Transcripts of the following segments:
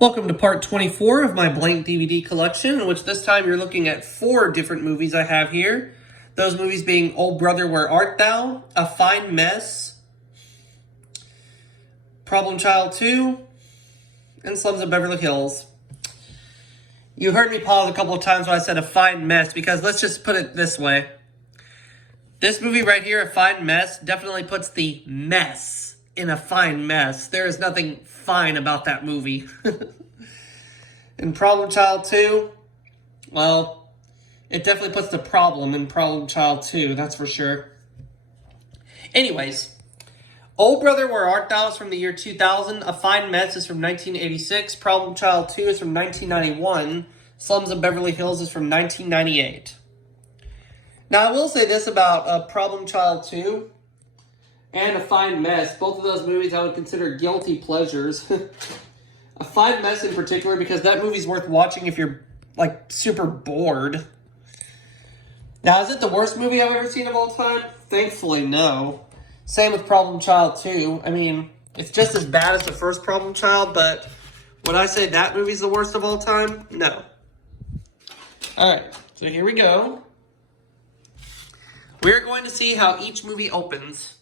Welcome to part 24 of my blank DVD collection, in which this time you're looking at 4 different movies I have here. Those movies being Oh Brother, Where Art Thou?, A Fine Mess, Problem Child 2, and Slums of Beverly Hills. You heard me pause a couple of times when I said A Fine Mess, because let's just put it this way. This movie right here, A Fine Mess, definitely puts the mess in a fine mess. There is nothing fine about that movie. And Problem Child 2, well, it definitely puts the problem in Problem Child 2, that's for sure. Anyways, Oh Brother, Where Art Thou is from the year 2000, A Fine Mess is from 1986, Problem Child 2 is from 1991, Slums of Beverly Hills is from 1998. Now, I will say this about Problem Child 2 and A Fine Mess. Both of those movies I would consider guilty pleasures. A Fine Mess in particular, because that movie's worth watching if you're, like, super bored. Now, is it the worst movie I've ever seen of all time? Thankfully, no. Same with Problem Child 2. I mean, it's just as bad as the first Problem Child, but would I say that movie's the worst of all time? No. Alright, so here we go. We're going to see how each movie opens.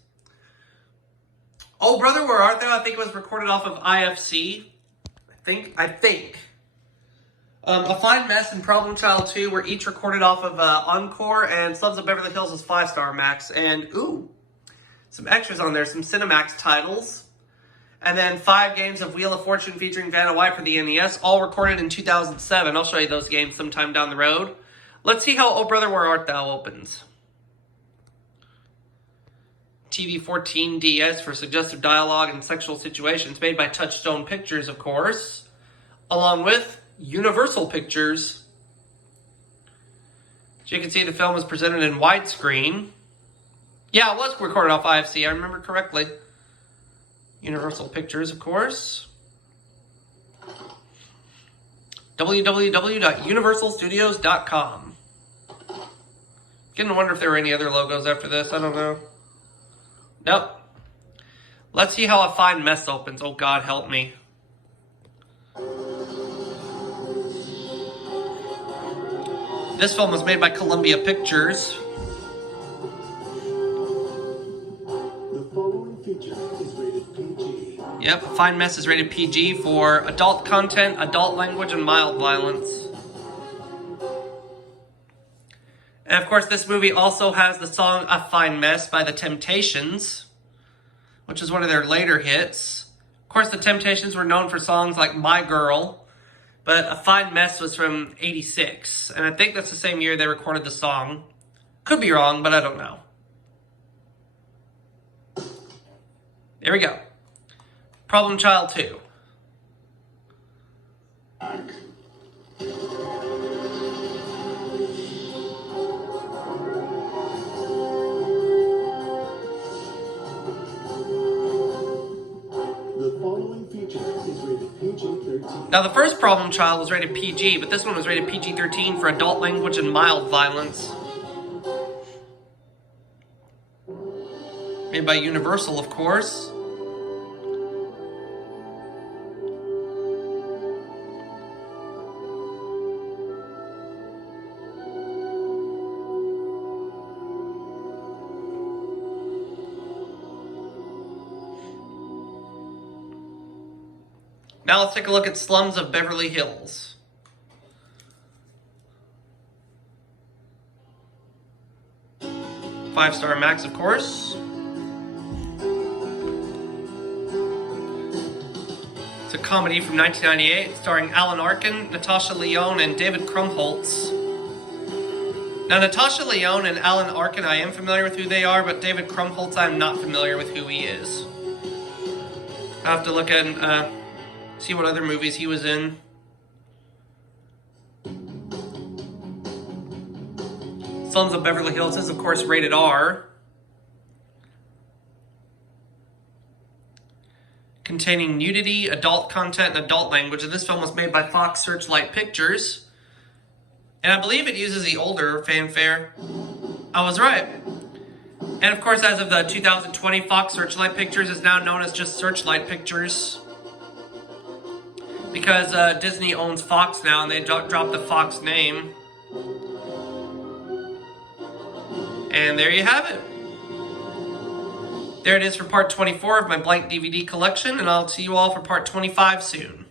Oh Brother, Where Art Thou? I think it was recorded off of IFC. I think. A Fine Mess and Problem Child 2 were each recorded off of Encore, and Slums of Beverly Hills was 5-star Max. And, ooh, some extras on there, some Cinemax titles. And then 5 games of Wheel of Fortune featuring Vanna White for the NES, all recorded in 2007. I'll show you those games sometime down the road. Let's see how Oh Brother, Where Art Thou opens. TV 14 DS for suggestive dialogue and sexual situations, made by Touchstone Pictures, of course, along with Universal Pictures. So you can see the film was presented in widescreen. Yeah, it was recorded off IFC, I remember correctly. Universal Pictures, of course. www.universalstudios.com. Getting to wonder if there were any other logos after this, I don't know. Nope. Let's see how A Fine Mess opens. Oh, God, help me. This film was made by Columbia Pictures. The following feature is rated PG. Yep, A Fine Mess is rated PG for adult content, adult language, and mild violence. And of course, this movie also has the song A Fine Mess by The Temptations, which is one of their later hits. Of course, The Temptations were known for songs like My Girl, but A Fine Mess was from '86. And I think that's the same year they recorded the song. Could be wrong, but I don't know. There we go. Problem Child 2. Now, the first Problem Child was rated PG, but this one was rated PG-13 for adult language and mild violence. Made by Universal, of course. Now let's take a look at Slums of Beverly Hills. Five-star Max, of course. It's a comedy from 1998 starring Alan Arkin, Natasha Lyonne, and David Krumholtz. Now, Natasha Lyonne and Alan Arkin, I am familiar with who they are, but David Krumholtz, I'm not familiar with who he is. I have to look at see what other movies he was in. Slums of Beverly Hills is, of course, rated R. Containing nudity, adult content, and adult language. And this film was made by Fox Searchlight Pictures. And I believe it uses the older fanfare. I was right. And of course, as of the 2020, Fox Searchlight Pictures is now known as just Searchlight Pictures. because Disney owns Fox now, and they dropped the Fox name. And there you have it. There it is for part 24 of my blank DVD collection, and I'll see you all for part 25 soon.